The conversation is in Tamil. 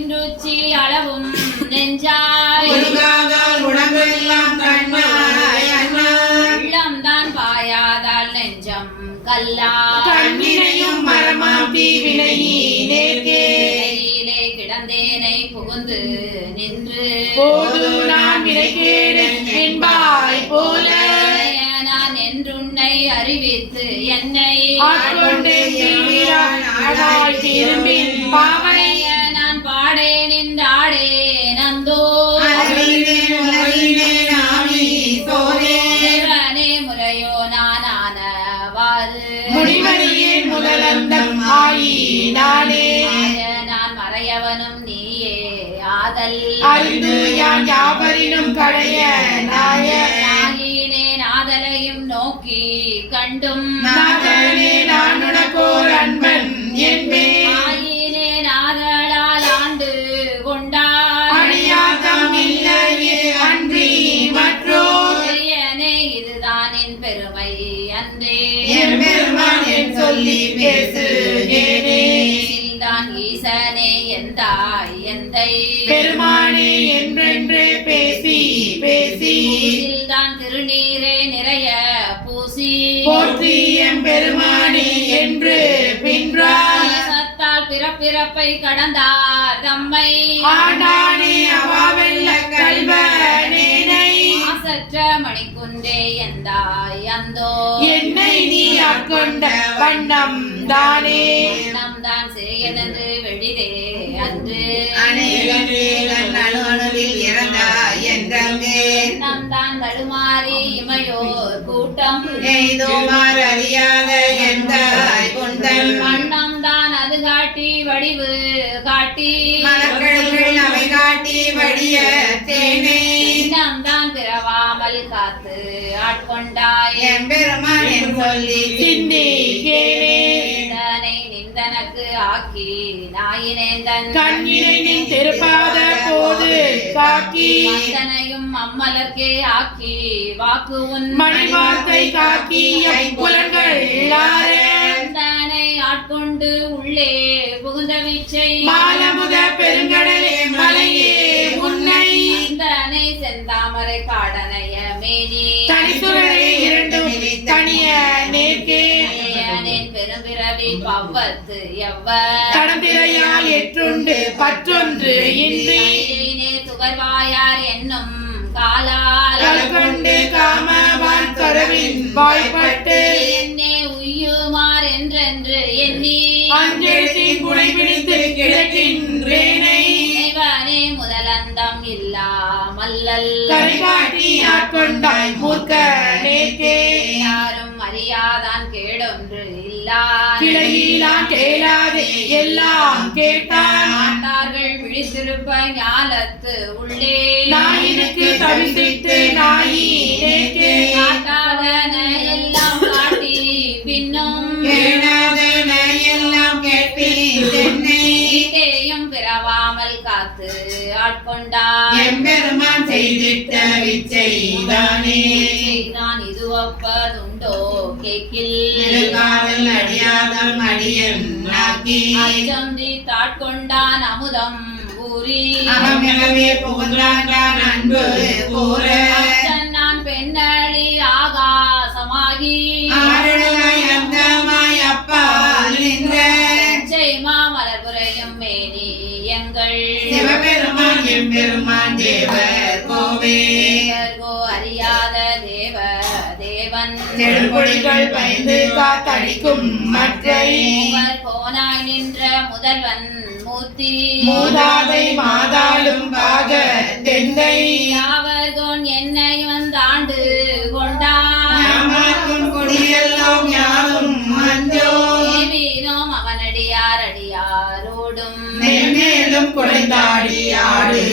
நின்றுச்சி அளவும் நெஞ்சாய் உள்ளம்தான் பாயாதால் நெஞ்சம் கல்லா கண்ணினையும் மரமாம் தீவினையிலே கிடந்தேனை புகுந்து நின்று போது நான் விலைகேடன் என்பாய் போல நான் என்றுன்னை அறிவித்து என்னை ஆட்கொண்டு திரும்பின் பாவனை நான் பாடே நின்றாடே நந்தோ தேவனே முறையோ நானானவாறு முடிவடியே முதலந்தம் ஆயினானே நான் மறையவனும் நீயே ஆதல் அறிந்து யான் யாவரினும் கடைய நாயினேன் ஆதலையும் நோக்கி கண்டும் நாதனே நான் உனக்கோர் அன்பன் என்பே ஆயினேன் ஆதலால் ஆண்டு கொண்டாய் அடியாதம் இல்லையே அன்றி மற்றோர் பெரியனே இதுதான் என் பெருமை அன்றே என் பெருமான் என் சொல்லி பேசுகிறேனே தான் ஈசனே எந்தாய் எந்தை பெருமானே என்றென்று பேசி பேசி தான் திருநீரே நிறைய பூசி போற்றி எம் பெருமானே என்று பின்றாய் சத்தால் பிறப்பிறப்பை கடந்தார் தம்மை ஆண்டானே அவாவெல்ல கல்வனேனை ஆசற்ற மணிக்குன்றே எந்தாய் அந்தோ என்னை நீ ஆட்கொண்ட வண்ணம் தானே நம் தான் சிறியதென்று வெளிரே அன்று நம் தான் தடுமாறி இமையோர் கூட்டம் வண்ணம் தான் அது காட்டி வடிவு காட்டி நம் தான் பிறவாமல் காத்து ஆட்கொண்டாய் எம்பெருமான் என் சொல்லி சிந்தி கேளே நிந்தனக்கு ஆக்கி நாயினேந்தன் கண்ணினை நீ திருப்பாத போது காக்கி மந்தனையும் அம்மலர்க்கே ஆக்கி வாக்கு உன் மணிவார்த்தை காக்கி புலன்கள் தனை ஆட்கொண்டு உள்ளே புகுந்த வீச்சை மாலமுத பெருங்கடலே மலையே உன்னை தனை செந்தாமரை காடனைய மேனி தனிசுரரே இரண்டும் தனிய நேர்க்கே பெரும்பிறவி பவ்வத்து எவ்வர் கடந்திரையால் எற்றுண்டு பற்றொன்று இன்றி துகர்வாயார் என்னும் காலால் கொண்டு காமவான் கரவின் வாய்ப்பட்டு என்னே உய்யுமார் என்றென்று எண்ணி அஞ்செழுத்தின் குடை பிடித்து கிடக்கின்றேனை இவனே முதலந்தம் இல்லாமல்லல் கரைகாட்டி ஆட்கொண்டாய் மூர்க்க நேர்க்கே யாரும் அறியாதான் கேடொன்று இல்லா கிளையிலான் கேளாதே எல்லாம் கேட்டான் மாட்டார்கள் விழித்திருப்ப ஞாலத்து உள்ளே நாயினுக்கு தவிசிட்டு நாயி நேர்க்கே காட்டாதன எல்லாம் காட்டி பின்னும் கேளாதன எல்லாம் கேட்பேன் ஈட்டேயும் பிறவாமல் காத்து ஆட்கொண்டான் எம்பெருமான் செய்திட்ட விச்சைதானே நான் இது ஒப்பதுண்டோ கேக்கில் அடியாதம் அடியன் நாக்கி அச்சம் தாட்கொண்டான் அமுதம் கூறி அகமெனவே புகுந்தாண்டான் அன்பு கூற அச்சன் நான் பெண்ணளி ஆகாசமாகி ஆரடலாய் அந்தமாய் அப்பால் நின்ற மாமலர்புரையும் மேனி எங்கள் சிவபெருமான் எம்பெருமான் தேவர் கோவே அறியாத தேவ தேவன் நெடுங்கொடிகள் பயந்து காத்தடிக்கும் மற்றை போனாய் நின்ற முதல்வன் மூர்த்தி மூதாதை மாதாளும் பாக தெந்தை யாவர்கோன் என்னை வந்தாண்டு கொண்டான் குடியெல்லாம் யாரும் மஞ்சோ தேவீனோம் அவனடியார் அடியாரோடும் மேலும் குறைந்தாடி ஆடு